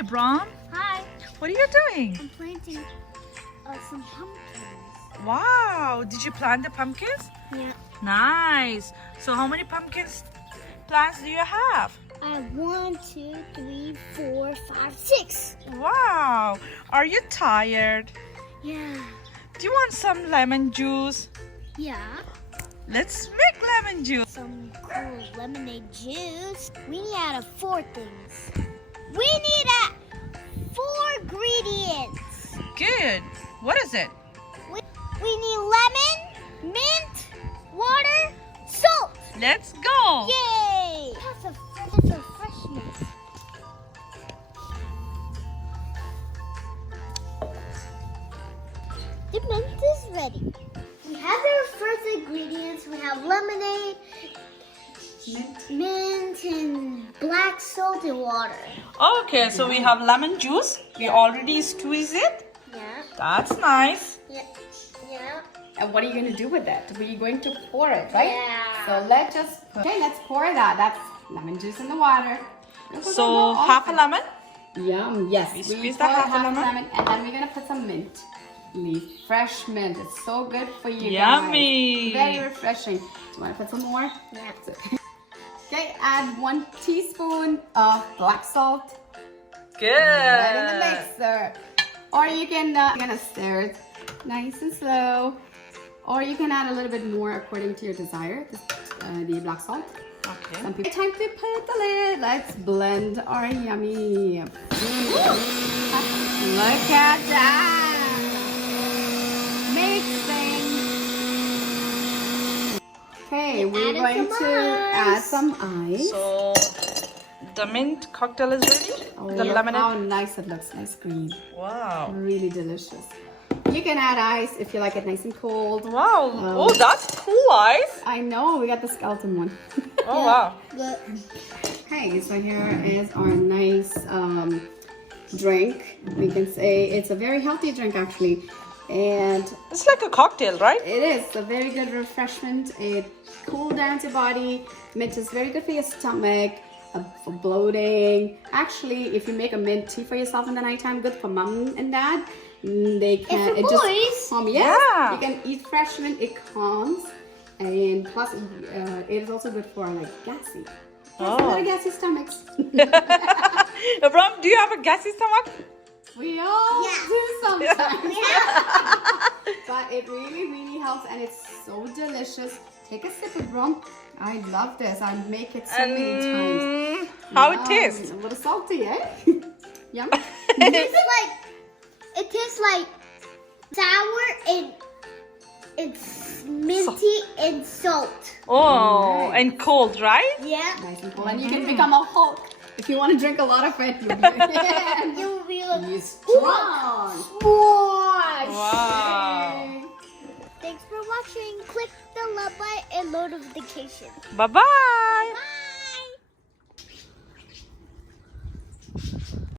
Abram. Hi. What are you doing? I'm planting some pumpkins. Wow. Did you plant the pumpkins? Yeah. Nice. So how many pumpkins plants do you have? I have 1, 2, 3, 4, 5, 6. Wow. Are you tired? Yeah. Do you want some lemon juice? Yeah. Let's make lemon juice. Some cool lemonade juice. We need out of 4 things. We need 4 ingredients. Good. What is it? We need lemon, mint, water, salt. Let's go. Yay! That's a fresh mint. The mint is ready. We have our first ingredients. We have lemonade, mint, and black salt and water. Okay, so we have lemon juice. We already squeezed it. Yeah. That's nice. Yeah. Yeah. And what are you going to do with it? We're going to pour it, right? Yeah. So let's pour that. That's lemon juice in the water. So half a lemon. Yum, yes. We We squeeze pour the half a lemon. and then we're going to put some mint leaf. Fresh mint. It's so good for you Yummy. guys. Very refreshing. You want to put some more? Yeah. Okay, add 1 teaspoon of black salt. Good. Right in the mixer. Or you can you're gonna stir it nice and slow. Or you can add a little bit more according to your desire. The black salt. Okay. Some people. Time to put the lid. Let's blend our yummy. Look at that. Mixing. Okay, we're going to add some ice. So the mint cocktail is ready. Oh, The look lemonade. how nice it looks. Nice green. Wow. Really delicious. You can add ice if you like it nice and cold. Wow. Oh, that's cool ice. I know, we got the skeleton one. Oh, wow. Good. Okay, so here is our nice drink. We can say it's a very healthy drink actually. And It's like a cocktail, right? it is a very good refreshment. It cools down your body. Mint is very good for your stomach, for bloating. Actually, if you make a mint tea for yourself in the nighttime, good for mom and dad. They can. And for it boys. just calm. Yes, Yeah. you can eat fresh mint. It calms, and plus it is also good for like gassy. A lot of gassy stomachs. Abram, do you have a gassy stomach? We all Yeah. do sometimes. But it really, really helps, and it's so delicious. Take a sip, Abram. I love this. I make it so many times. How it Yum. tastes? A little salty, eh? Yum. It tastes like sour and it's minty and salt. Oh, Nice. and cold, right? Yeah. Nice and cool. And you can become a Hulk. If you want to drink a lot of it, you'll be, You will be like, you're strong. Squash. Wow. Yay. Thanks for watching. Click the love button and notification. Bye-bye. Bye.